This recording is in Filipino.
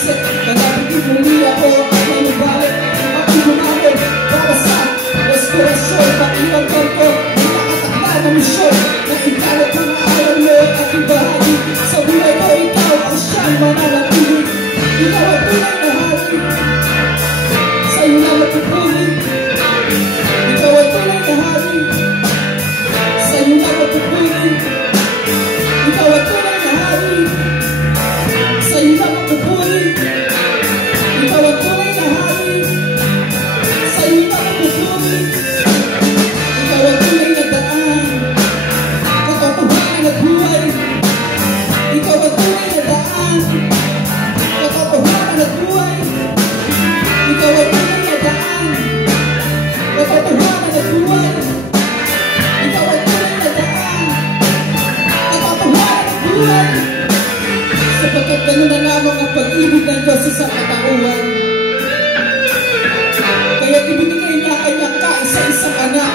isip na dapat muli ako at manubalik. Ako bumalik para sa restoration. Pakiramdam ko ay nakatakda na misyon na ikalat ang alam mo at ibahagi. Sa buhay ko ikaw ang siyang mananatili. Ikaw ang tunay na hari, sa'yo lang mapupuli. Ikaw ang tunay na hari, sa'yo lang mapupuli. Ikaw ang tunay na hari, sa'yo lang mapupuli. Ikaw ang tunay na hari, sa'yo lang mapupuli. Ikaw ang tunay na daan, katotohanan at buhay. Ikaw ang tunay na daan, katotohanan at buhay. Ikaw ang tunay na daan, katotohanan at buhay. Ikaw ang tunay na daan, katotohanan at buhay. Sapagkat ganun na lamang ang pag-ibig ng Diyos sa katauhan. Kaya't ibinigay niya kanyang kaisa-isang anak